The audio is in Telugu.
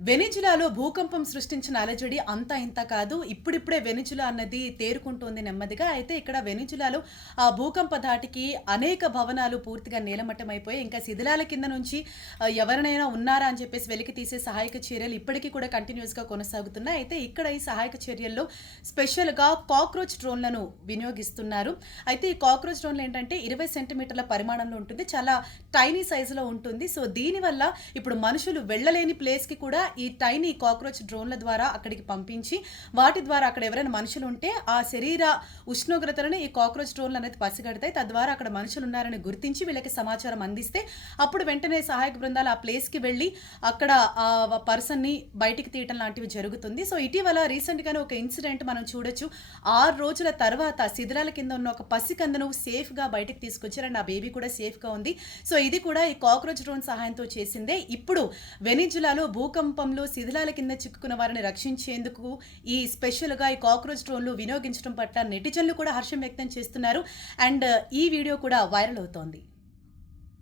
వెనిజులాలో భూకంపం సృష్టించిన అలజడి అంతా ఇంత కాదు. ఇప్పుడిప్పుడే వెనిజులా అన్నది తేరుకుంటోంది నెమ్మదిగా. అయితే ఇక్కడ వెనిజులాలో ఆ భూకంప ధాటికి అనేక భవనాలు పూర్తిగా నేలమట్టమైపోయాయి. ఇంకా శిథిలాల కింద నుంచి ఎవరినైనా ఉన్నారా అని చెప్పేసి వెలికి తీసే సహాయక చర్యలు ఇప్పటికీ కూడా కంటిన్యూస్‌గా కొనసాగుతున్నాయి. అయితే ఇక్కడ ఈ సహాయక చర్యల్లో స్పెషల్‌గా కాక్రోచ్ డ్రోన్‌లను వినియోగిస్తున్నారు. అయితే ఈ కాక్రోచ్ డ్రోన్‌లు ఏంటంటే 20 సెంటీమీటర్ల పరిమాణంలో ఉంటుంది. చాలా టైనీ సైజులో ఉంటుంది. సో దీనివల్ల ఇప్పుడు మనుషులు వెళ్ళలేని ప్లేస్‌కి కూడా ఈ టైనీ కాక్రోచ్ డ్రోన్ల ద్వారా అక్కడికి పంపించి వాటి ద్వారా అక్కడ ఎవరైనా మనుషులు ఉంటే ఆ శరీర ఉష్ణోగ్రతలను ఈ కాక్రోచ్ డ్రోన్లు అనేది పసిగడతాయి. తద్వారా అక్కడ మనుషులు ఉన్నారని గుర్తించి వీళ్ళకి సమాచారం అందిస్తే అప్పుడు వెంటనే సహాయక బృందాలు ఆ ప్లేస్కి వెళ్ళి అక్కడ ఆ పర్సన్ని బయటికి తీయటం లాంటివి జరుగుతుంది. సో ఇటీవల రీసెంట్గానే ఒక ఇన్సిడెంట్ మనం చూడొచ్చు. 6 రోజుల తర్వాత శిథిలాల కింద ఉన్న ఒక పసికందను సేఫ్గా బయటికి తీసుకొచ్చారు అండ్ ఆ బేబీ కూడా సేఫ్గా ఉంది. సో ఇది కూడా ఈ కాక్రోచ్ డ్రోన్ సహాయంతో చేసిందే. ఇప్పుడు వెనిజులాలో భూకంపంలో శిథిలాల కింద చిక్కుకున్న వారిని రక్షించేందుకు ఈ స్పెషల్‌గా ఈ కాక్రోచ్ డ్రోన్‌లు వినియోగించడం పట్ల నెటిజన్లు కూడా హర్షం వ్యక్తం చేస్తున్నారు. అండ్ ఈ వీడియో కూడా వైరల్ అవుతోంది.